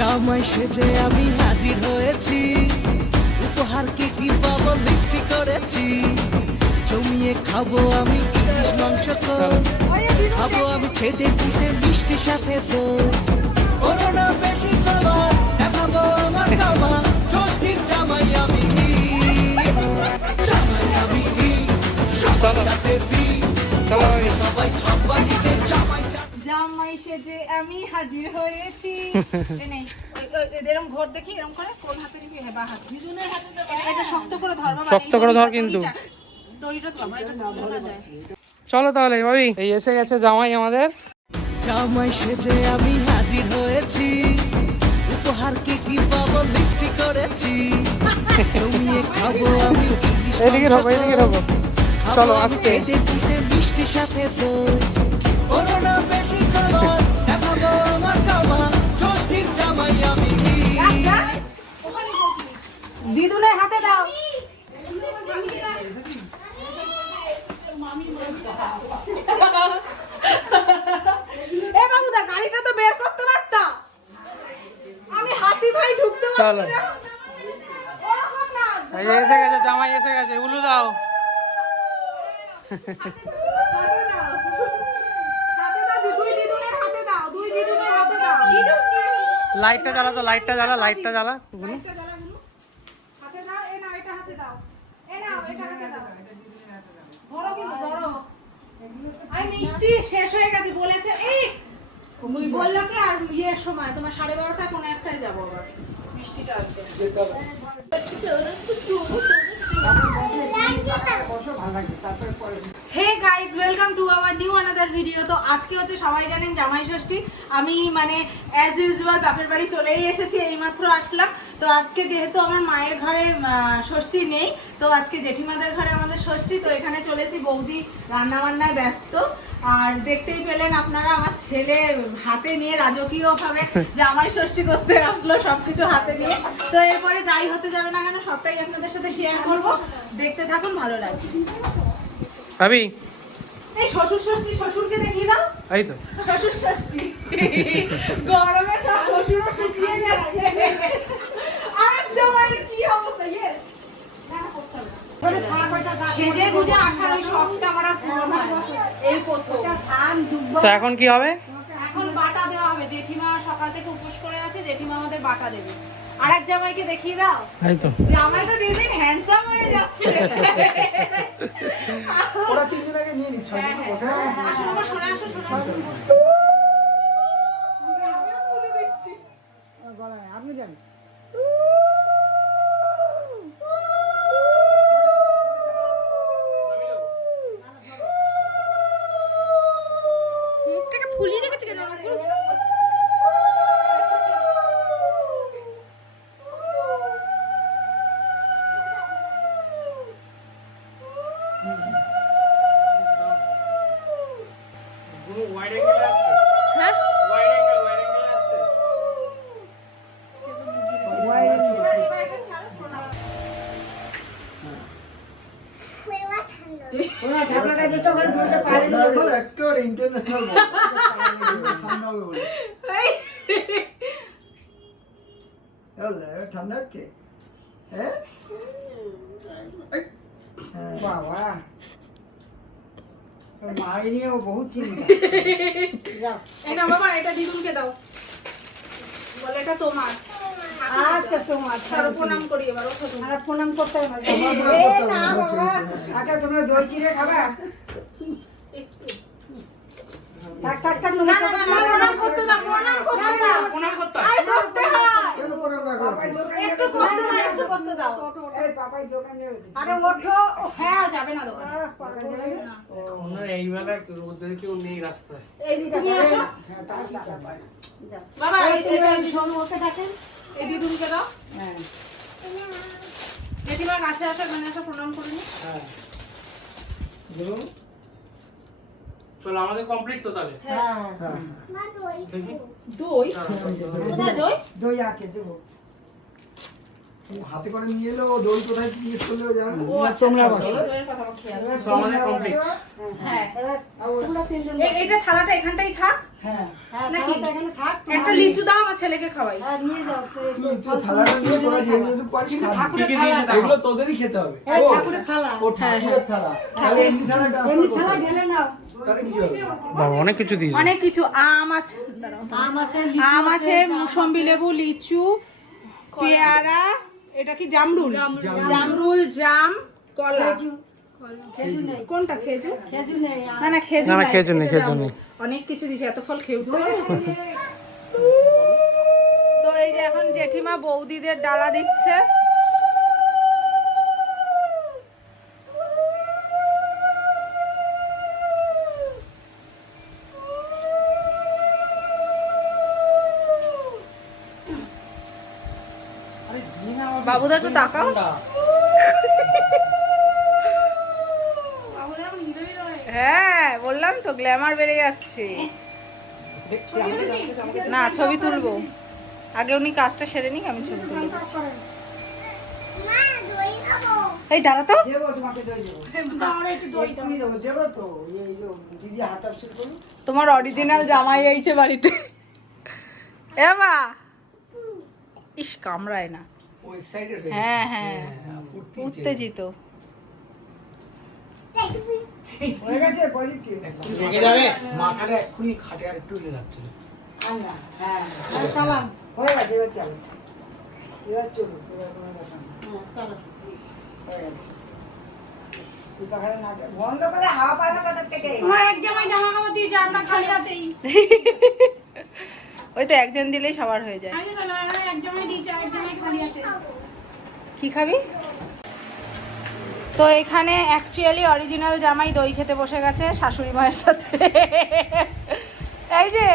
জামাই সেজে আমি হাজির হয়েছি। উপহার কি কি পাবো? লিস্টি করেছি। জমিয়ে খাব আমি চিনিস মাংস তো। খাব আমি ছেদে পুটে মিষ্টি সাথে তো। করোনা বেশি সবার দেখাবো আমার কামা ষষ্ঠীর জামাই আমি জামাই আমি সবার সাথে সবাই বাজিতে জামাই জামাই সেজে আমি হাজির হয়েছি। এ নেই, ওই- ওই- ওই এরম ঘর দেখি এরম করে কোন হাতে নিবি হ্যাঁ বা হাত। দুজনের হাতে এটা শক্ত করে ধর শক্ত করে ধর কিন্তু। দড়িটা- তো আমার এটা ধরা যায়। চলো তাহলে ভাবি। এই এসে গেছে জামাই আমাদের। জামাই সেজে আমি হাজির হয়েছি। উপহার কি কি পাবো লিস্টি করেছি। জমিয়ে খাব আমি এদিকে এদিকে। চলো আমি আস্তে মিষ্টি সাথে তো দিদুনের হাতে দাও। এ বাবুদা গাড়িটা তো বের করতে পারতা। আমি হাতি ভাই ঢুকতে পারছি না। এসে গেছে জামাই এসে গেছে উলু দাও। হাতে দাও। হাতে দাও দি- দুই দিদুনের হাতে দাও দুই দিদুনের হাতে দাও। লাইটটা জ্বালা তো লাইটটা জ্বালা লাইটটা জ্বালা লাইটটা জ্বালা গুলো। হাতে দাও এ নাও এটা হাতে দাও এ নাও এটা হাতে দাও ধরো কিন্তু ধরো। আমি মিষ্টি শেষ হয়ে গেছে বলেছে এই তুমি বলল কি আর ইয়ের সময়? তোমার সাড়ে বারোটা কোনো একটাই যাব আবার মিষ্টিটা আনতে। Hey guys welcome to our new another video তো আজকে হচ্ছে সবাই জানেন জামাই ষষ্ঠী। আমি মানে অ্যাজ ইউজুয়াল বাপের বাড়ি চলেই এসেছি, এইমাত্র আসলাম। তো আজকে যেহেতু আমার মায়ের ঘরে ষষ্ঠী নেই, তো আজকে জেঠিমাদের ঘরে আমাদের ষষ্ঠী, তো এখানে চলেছি বৌদি রান্না বান্নায় ব্যস্ত। আর দেখতেই পেলেন আপনারা আমার ছেলে হাতে নিয়ে রাজকীয়ভাবে জামাই ষষ্ঠী করতে আসলো, সবকিছু হাতে নিয়ে। তো এরপরে যাই হতে যাবে না কেন, সবটাই আপনাদের সাথে শেয়ার করব। দেখতে থাকুন, ভালো লাগবে। ভাবি। এই শ্বশুর ষষ্ঠী শ্বশুরকে দেখিয়ে দাও। এই তো। শ্বশুর ষষ্ঠী। গরমে সব শ্বশুরও শুকিয়ে গেছে আরেক জামাইয়ের কি অবস্থা? ইয়েস আর এখন কি হবে? এখন বাটা দেওয়া হবে। জেঠিমা সকাল থেকে উপোস করে আছে জেঠিমা আমাদের বাটা দেবে। আরেক জামাইকে দেখিয়ে দাও। এই তো। জামাই তো দিন দিন হ্যান্ডসাম হয়ে যাচ্ছে ওরা তিনজন আগে নিয়ে নিচ্ছে হ্যাঁ, হ্যাঁ। আসো বাবা, সরে আসো, সরে আসো। আমিও তুলে দিচ্ছি। আপনি জানেন। হ্যাঁ ঠান্ডা হচ্ছে হ্যাঁ এই, হ্যাঁ। বাবা তোর মায়ের নিয়েও বহুত চিন্তা নাও বাবা, এটা দিদুনকে দাও। বলে এটা তোমার। আচ্ছা তোমার প্রণাম করি এবার, আর প্রণাম করতে হবে প্রণাম। আচ্ছা তোমরা দই চিড়ে খাবা থাক থাক থাক না, না, না, না, প্রণাম করতে দাও, প্রণাম করতে দাও। আরে করতে। কেন প্রণাম না একটু করতে দাও, একটু করতে দাও। এই পাপাই দোকান যাবে আরে ওঠো, হ্যাঁ, যাবে না দোকানে। আহ, পাপাই যাবে না। না। এই বেলা রোদের কেউ নেই রাস্তায় এই তুমি আসো। হ্যাঁ, তা ঠিক আছে। বাবা, এই এই- তুমি এটা ওই শোনো, ওকে ডাকেন। এই দিদুনকে দাও। হ্যাঁ। জেঠিমার কাছে আসো, এখানে আসো, প্রণাম করে নি। চলো আমাদের কমপ্লিট তো তাহলে। হ্যাঁ, হ্যাঁ, দই? কোথায় দই? দই আছে দেবো। হাতে করে নিয়ে এলো দই কোথায় জিজ্ঞেস জানে ও আচ্ছা আচ্ছা, বসো। আমাদের কমপ্লিট হ্যাঁ। এটা থালাটা এখানটাই থাক? হ্যাঁ। হ্যাঁ নাকি? একটা লিচু দাও আমার ছেলেকে খাওয়াই। হ্যাঁ নিয়ে যাও তো এই তুই তুই থালাটা নিয়ে তোরা যেগুলো যেগুলো পারিস? ঠাকুরের কি কি থালা এগুলো তোদেরই খেতে হবে। ঠাকুরের থালা ও ঠাকুরের থালা। তাহলে এমনি থালা এমনি থালা ঢেলে নাও। তাহলে কিছু হবে না। বাবা অনেক কিছু দিয়েছে। অনেক কিছু আম আছে আম আছে আম আছে মুসম্বি লেবু লিচু পেয়ারা এটা কি জামরুল? জামরুল। জাম কলা। কোনটা খেজুর না না খেজুর না, না, নেই। অনেক কিছু দিছে এত ফল খেয়ে উঠতে তো এই যে এখন জেঠিমা বৌদিদের ডালা দিচ্ছে বাবুদা একটু তাকাও। হ্যাঁ বললাম তো গ্ল্যামার বেড়ে যাচ্ছে। না ছবি তুলবো। আগে উনি কাজটা সেরে নিক আমি ছবি তুলে এই দাঁড়া তো। তো। দিদি করুন তোমার অরিজিনাল জামাই আইছে বাড়িতে। এ মা ইস কামড়ায় না। ও এক্সাইটেড হয়ে হ্যাঁ হ্যাঁ। উত্তেজিত। হয়ে গেছে বলি কি? যাবে? মাথাটা এক্ষুনি খাটে একটু উঠে যাচ্ছিল হ্যাঁ। আর হয়ে গেছে এবার চালো। এবার চলো এবার কোনো ব্যাপার না। হয়ে গেছে। তুই পাখাটা না চাপ- বন্ধ করে হাওয়া পাবে কোথা থেকে? আমার এক জামাই জামা কাপড় দিয়েছে আপনার খালি হাতেই। ওই তো একজন দিলেই সবার হয়ে যায়। কি খাবি? তো এখানে অ্যাকচুয়ালি অরিজিনাল জামাই দই খেতে বসে গেছে শাশুড়ি মায়ের সাথে। এই যে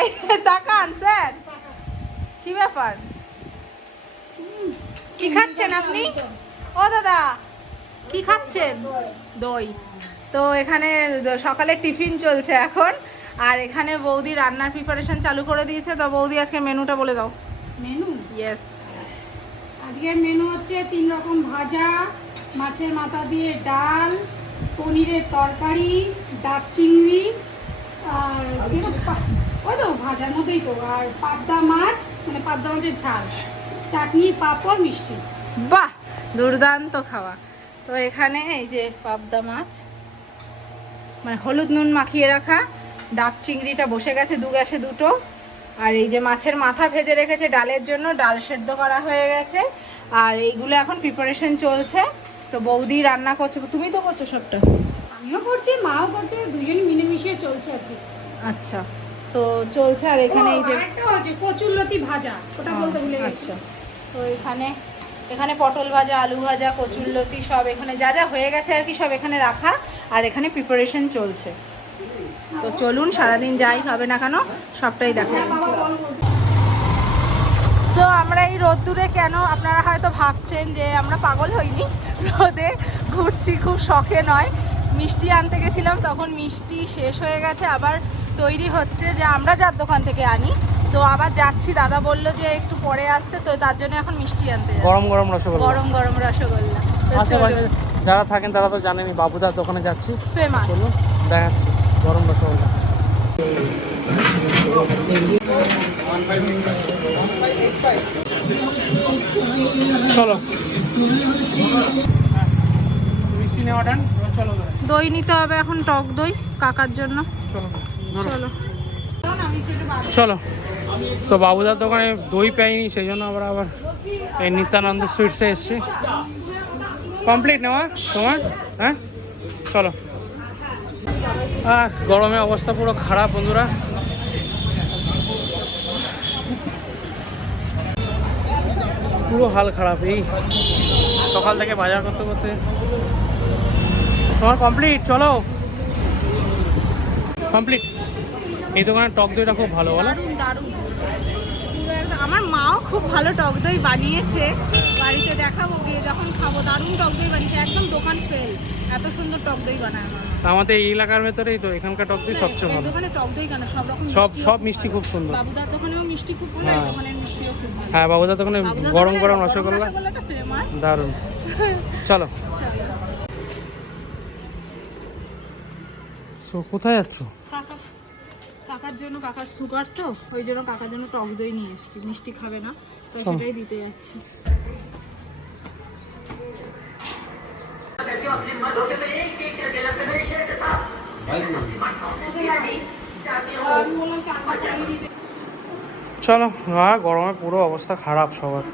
এই তাকান স্যার। কি ব্যাপার? কি খাচ্ছেন আপনি? ও দাদা কি খাচ্ছেন? দই। তো এখানে সকালে টিফিন চলছে এখন। আর এখানে বৌদি রান্নার প্রিপারেশন চালু করে দিয়েছে তো বৌদি আজকে মেনুটা বলে দাও। মেনু? ইয়েস আজকের মেনু হচ্ছে তিন রকম ভাজা মাছের মাথা দিয়ে ডাল পনিরের তরকারি ডাব চিংড়ি আর ওই তো ভাজার মধ্যেই তো আর পাবদা মাছ মানে পাবদা মাছের ঝাল চাটনি পাঁপড় মিষ্টি। বাহ! দুর্দান্ত খাওয়া। তো এখানে এই যে পাবদা মাছ মানে হলুদ নুন মাখিয়ে রাখা ডাব চিংড়িটা বসে গেছে দু গ্যাসে দুটো। আর এই যে মাছের মাথা ভেজে রেখেছে ডালের জন্য ডাল সেদ্ধ করা হয়ে গেছে। আর এইগুলো এখন প্রিপারেশন চলছে। তো বৌদি রান্না করছে। তুমি তো করছ সবটা? আমিও করছি মাও করছে দুজনই মিলেমিশিয়ে চলছে আর কি। আচ্ছা তো চলছে আর এখানে এই যে কচুরলতি ভাজা ওটা বলতে ভুলে আচ্ছা তো এখানে এখানে পটল ভাজা আলু ভাজা কচুরলতি সব এখানে যা যা হয়ে গেছে আর কি সব এখানে রাখা। আর এখানে প্রিপারেশন চলছে। তো চলুন সারাদিন যাই হবে না কেন? সবটাই দেখা। সো আমরা এই রোদ্দুরে কেন আপনারা হয়তো ভাবছেন যে আমরা পাগল হইনি? রোদে ঘুরছি খুব শখে নয়। মিষ্টি আনতে গেছিলাম তখন মিষ্টি শেষ হয়ে গেছে আবার তৈরি হচ্ছে যে আমরা যার দোকান থেকে আনি। তো আবার যাচ্ছি দাদা বলল যে একটু পরে আসতে তো তার জন্য এখন মিষ্টি আনতে গরম গরম রসগোল্লা। গরম গরম রসগোল্লা। যারা থাকেন তারা তো জানেনই বাবুদার দোকানে যাচ্ছি। ফেমাস দেখাচ্ছি। গরম ডান এবার চলো। দই নিতে হবে এখন টক দই কাকার জন্য। চলো। চলো। চলো। তো বাবুদার দোকানে দই পাইনি সেই জন্য আবার আবার এই নিত্যানন্দ সুইটসে এসছি। কমপ্লিট নেওয়া তোমার? হ্যাঁ? চলো। আর গরমে অবস্থা পুরো খারাপ, বন্ধুরা। পুরো হাল খারাপ, এই সকাল থেকে বাজার করতে করতে। তোমার কমপ্লিট চলো। কমপ্লিট এই দোকানের টক দইটা খুব ভালো, বলো। দারুণ দারুণ পুরো একদম- আমার মাও খুব ভালো টক দই বানিয়েছে। বাড়িতে দেখাবো গিয়ে যখন খাব। দারুণ টক দই বানিয়েছে। একদম দোকান ফেল এত সুন্দর টক দই বানায় আমাদের এই এলাকার ভেতরেই তো এখানকার টক দই সবচেয়ে ভালো। দোকানে টক দই কেন? সব রকম সব সব মিষ্টি খুব সুন্দর। বাবুদার দোকানেও মিষ্টি খুব ভালো এই হ্যাঁ। দোকানের মিষ্টিও খুব ভালো। হ্যাঁ বাবুদার দোকানে গরম গরম রসগোল্লা। দারুণ। চলো। তো কোথায় যাচ্ছ? কাকা কাকার জন্য কাকার সুগার তো ওই জন্য কাকার জন্য টক দই নিয়ে এসেছি। মিষ্টি খাবে না তো সেটাই দিতে যাচ্ছি। চলো গরমে পুরো অবস্থা খারাপ সবার।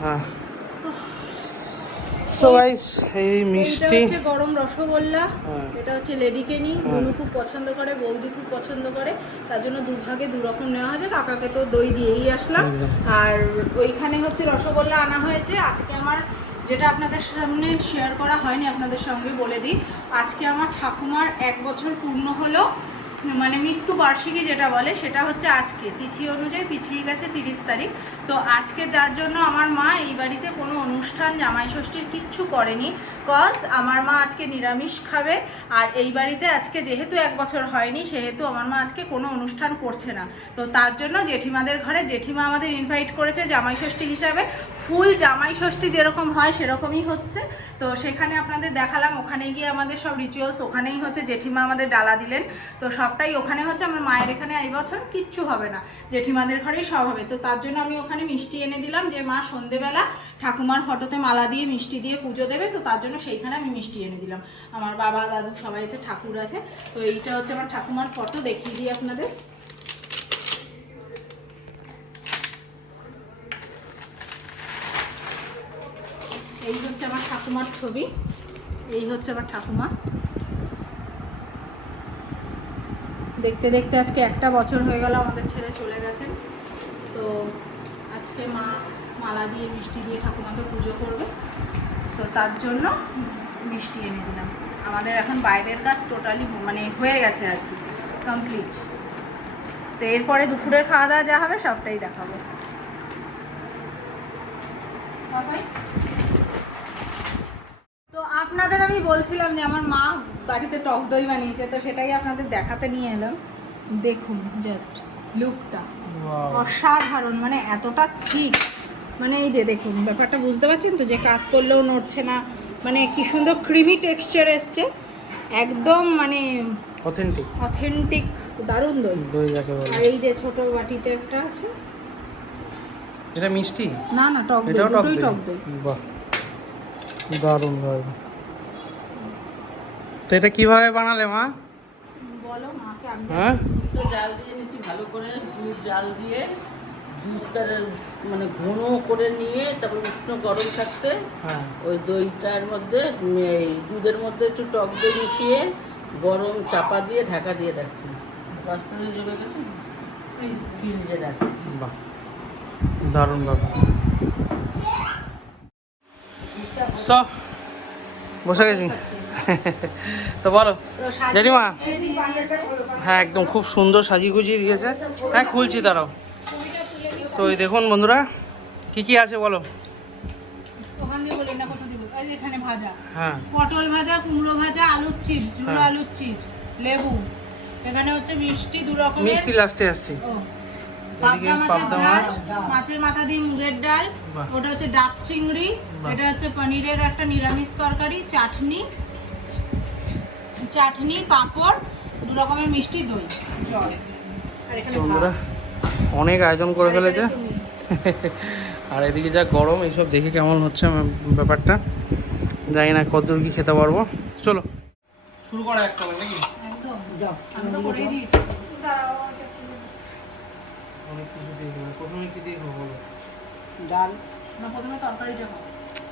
হ্যাঁ। সো গাইস এই মিষ্টি। হচ্ছে গরম রসগোল্লা। হ্যাঁ। এটা হচ্ছে লেডিকেনি গুনু খুব পছন্দ করে বৌদি খুব পছন্দ করে। তার জন্য দুভাগে দু রকম নেওয়া হয়েছে। কাকাকে তো দই দিয়েই আসলাম। আর ওইখানে হচ্ছে রসগোল্লা আনা হয়েছে। আজকে আমার যেটা আপনাদের সামনে শেয়ার করা হয়নি আপনাদের সঙ্গে বলে দিই। আজকে আমার ঠাকুমার এক বছর পূর্ণ হলো। মানে মৃত্যু বার্ষিকী যেটা বলে, সেটা হচ্ছে আজকে। তিথি অনুযায়ী পিছিয়ে গেছে তিরিশ তারিখ। তো আজকে যার জন্য আমার মা এই বাড়িতে কোনো অনুষ্ঠান, জামাই ষষ্ঠীর কিচ্ছু করেনি। কজ আমার মা আজকে নিরামিষ খাবে, আর এই বাড়িতে আজকে যেহেতু এক বছর হয়নি, সেহেতু আমার মা আজকে কোনো অনুষ্ঠান করছে না। তো তার জন্য জেঠিমাদের ঘরে, জেঠিমা আমাদের ইনভাইট করেছে জামাই ষষ্ঠী হিসাবে। ফুল জামাই ষষ্ঠী যেরকম হয় সেরকমই হচ্ছে। তো সেখানে আপনাদের দেখালাম, ওখানে গিয়ে আমাদের সব রিচুয়ালস ওখানেই হচ্ছে, জেঠিমা আমাদের ডালা দিলেন। তো সবটাই ওখানে হচ্ছে, আমার মায়ের এখানে এই বছর কিচ্ছু হবে না। জেঠিমাদের ঘরেই সব হবে। তো তার জন্য আমি ওখানে মিষ্টি এনে দিলাম যে, মা, সন্ধেবেলা ঠাকুমার ফটোতে মালা দিয়ে মিষ্টি দিয়ে পুজো দেবে। তো তার জন্য সেইখানে আমি মিষ্টি এনে দিলাম। আমার বাবা, দাদু সবাই আছে ঠাকুর আছে। তো এইটা হচ্ছে আমার ঠাকুমার ফটো, দেখিয়ে দিই আপনাদের। এই হচ্ছে আমার ঠাকুমার ছবি। এই হচ্ছে আমার ঠাকুমা। দেখতে দেখতে আজকে একটা বছর হয়ে গেল আমাদের ছেলে চলে গেছেন তো আজকে মা মালা দিয়ে, মিষ্টি দিয়ে ঠাকুমাকে পুজো করবে। তো তার জন্য মিষ্টি এনে দিলাম। আমাদের এখন বাইরের কাজ টোটালি মানে হয়ে গেছে আর কি কমপ্লিট তো এরপরে দুপুরের খাওয়া দাওয়া যা হবে সবটাই দেখাবো। বাবাই। আপনাদের আমি বলছিলাম যে আমার মা বাড়িতে টক দই বানিয়েছে তো সেটাই আপনাদের দেখাতে নিয়ে এলাম। দেখুন জাস্ট লুকটা অসাধারণ মানে এতটা ঠিক। মানে এই যে দেখুন ব্যাপারটা বুঝতে পারছেন তো যে কাত করলেও নড়ছে না মানে কি সুন্দর ক্রিমি টেক্সচার এসছে। একদম মানে অথেন্টিক অথেন্টিক দারুণ দই। দই যাকে বলে। আর এই যে ছোট বাটিতে একটা আছে। এটা মিষ্টি? না না টক দই টক দুটোই দই। টক দই। বাহ দারুণ দারুণ তো এটা কীভাবে বানালে মা? বলো মাকে আমি হ্যাঁ? দুধটা জাল দিয়ে নিচ্ছি ভালো করে দুধ জাল দিয়ে দুধটা মানে ঘন করে নিয়ে তারপর উষ্ণ গরম থাকতে হ্যাঁ। ওই দইটার মধ্যে এই দুধের মধ্যে একটু টক দই মিশিয়ে গরম চাপা দিয়ে ঢাকা দিয়ে রাখছি। রাস্তা জমে গেছে? ফ্রিজে রাখছি। বাহ দারুণ ব্যাপার। স বসে গেছি। তো বলো জেঠিমা। হ্যাঁ একদম খুব সুন্দর সাজিয়ে গুজিয়ে দিয়েছে। হ্যাঁ খুলছি দাঁড়াও। তো এই দেখুন বন্ধুরা কি কি আছে বলো? এখানে ভাজা। হ্যাঁ। পটল ভাজা কুমড়ো ভাজা আলুর চিপস ঝুড়ো হ্যাঁ। আলুর চিপস লেবু। এখানে হচ্ছে মিষ্টি দু রকমের। মিষ্টি লাস্টে আসছি। পাবদা মাছের ঝাল মাছের মাথা দিয়ে মুগের ডাল। ওটা হচ্ছে ডাব চিংড়ি। এটা হচ্ছে পনিরের একটা নিরামিষ তরকারি চাটনি। চাটনি পাঁপড় দু রকমের মিষ্টি দই জল। আর এখানে বন্ধুরা অনেক আয়োজন করে ফেলেছে। আর এদিকে যা গরম এইসব দেখে কেমন হচ্ছে ব্যাপারটা। জানি না কতদূর কি খেতে পারব। চলো। শুরু করা একটা নাকি? যাও। আমি তো করেই দিয়েছি। অনেক কিছু দিয়ে দেবো প্রথমে কি দিয়ে খাব ডাল। না প্রথমে তরকারিটা খাও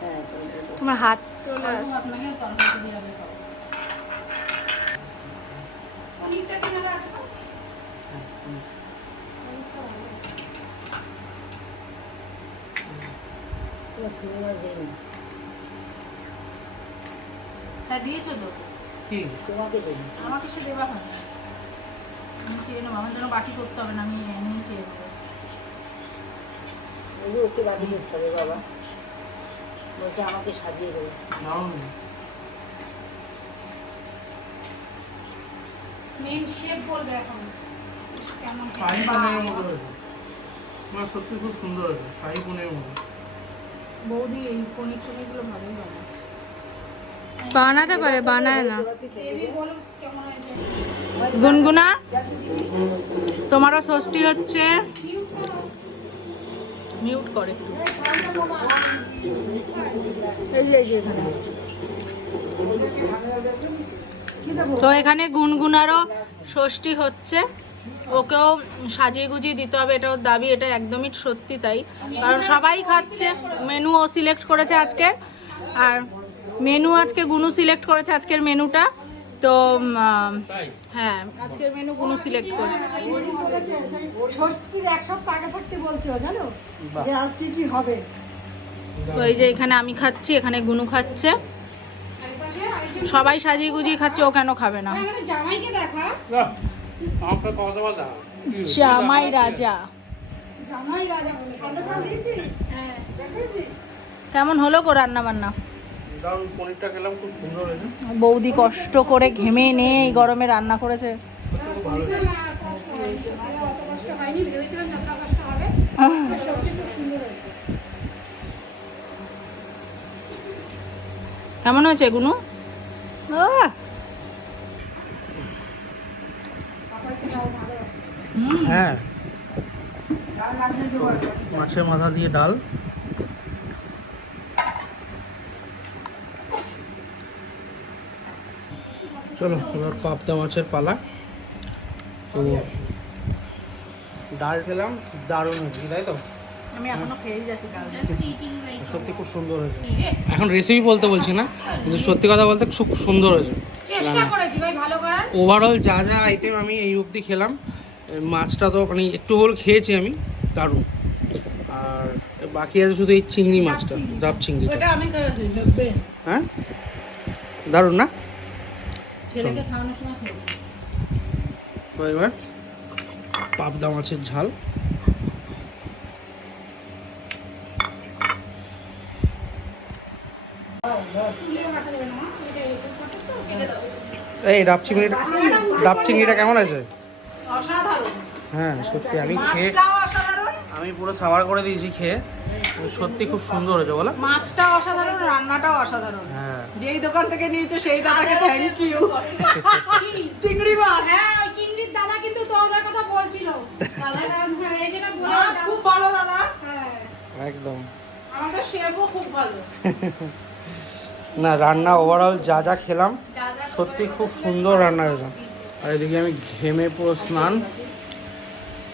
হ্যাঁ তোমার হাত চলে আপনাকে তরকারি দিয়ে আগে খাও তোমার চিংড়ি মাছ দিইনি হ্যাঁ দিয়েছ তো? তোমাকে দিইনি আমাকে সে দেওয়া হয় না। আমি চেয়ে নেব আমার জন্য বাটি করতে হবে না আমি এমনি চেয়ে নেব। ওকে বাদি করতে হবে বাবা। বলছে আমাকে সাজিয়ে দেবে। মেন শেপ বলবে এখন। কেমন শাহি পনিরের মতো হয়েছে। না সত্যি খুব সুন্দর হয়েছে শাহি পনির মতো। বৌদি এই পনির টনিরগুলো ভালোই বানায়। বানাতে পারে বানায় না। বলো কেমন হয়েছে? গুনগুনা তোমারও ষষ্ঠী হচ্ছে। মিউট করে একটু। এই যে এখানে। তো এখানে গুনগুনারও ষষ্ঠী হচ্ছে। ওকেও সাজিয়ে গুজিয়ে দিতে হবে এটা ওর দাবি এটা একদমই সত্যি তাই। কারণ সবাই খাচ্ছে মেনু ও সিলেক্ট করেছে আজকের আর মেনু আজকে গুনু সিলেক্ট করেছে আজকের মেনুটা। তো হ্যাঁ আজকের মেনু গুনু সিলেক্ট করে ষষ্ঠীর এক সপ্তাহ আগে থাকতে বলছো জানো? যে আর কি কি হবে? তো এই যে এখানে আমি খাচ্ছি এখানে গুনু খাচ্ছে। সবাই সাজিয়ে গুজিয়ে খাচ্ছে ও কেন খাবে না? জামাই রাজা। হ্যাঁ। দেখেছিস? কেমন হলো গো রান্না বান্না দারুণ পনিরটা খেলাম খুব সুন্দর হয়েছে। বৌদি কষ্ট করে ঘেমে নিয়ে এই গরমে রান্না করেছে। কেমন খুব ভালো হয়েছে না, কষ্ট হয়নি। মানে অত কষ্ট হয়নি ভেবেছিলাম যতটা কষ্ট হবে সত্যি খুব সুন্দর হয়েছে কেমন হয়েছে গুনু আহ! হ্যাঁ। মাছের মাথা দিয়ে ডাল। চলো এবার পাবদা মাছের পালা। তো ডাল খেলাম দারুণ হয়েছে তাই তো? আমি এখনও খেয়েই যাচ্ছি সত্যি খুব সুন্দর হয়েছে। এখন রেসিপি বলতে বলছি না কিন্তু সত্যি কথা বলতে খুব সুন্দর হয়েছে। চেষ্টা করেছি ভাই ভালো করার। ওভারঅল যা যা আইটেম আমি এই অবধি খেলাম মাছটা তো মানে একটু হল খেয়েছি আমি দারুণ। আর বাকি আছে শুধু এই চিংড়ি মাছটা ডাব খেয়েছি হ্যাঁ? দারুণ না? ছেলেকে খাওয়ানোর সময় খেয়েছি। তো এবার পাবদা মাছের ঝাল। এই ডাব চিংড়িটা ডাব চিংড়িটা কেমন আছে অসাধারণ। হ্যাঁ সত্যি আমি খেয়ে আমি পুরো সাবার করে দিয়েছি খেয়ে। সত্যি খুব সুন্দর হয়েছে বলো। মাছটাও অসাধারণ রান্নাটাও অসাধারণ। হ্যাঁ। যেই দোকান থেকে নিয়েছে সেই দাদাকে থ্যাংক ইউ চিংড়ি মাছ। হ্যাঁ ওই চিংড়ির দাদা কিন্তু তোমাদের কথা বলছিল। হ্যাঁ, মাছ খুব ভালো দাদা। হ্যাঁ। একদম। আমাদের শেফও খুব ভালো। না রান্না ওভারঅল যা যা খেলাম সত্যি খুব সুন্দর রান্না হয়েছে। আর এদিকে আমি ঘেমে পুরো স্নান।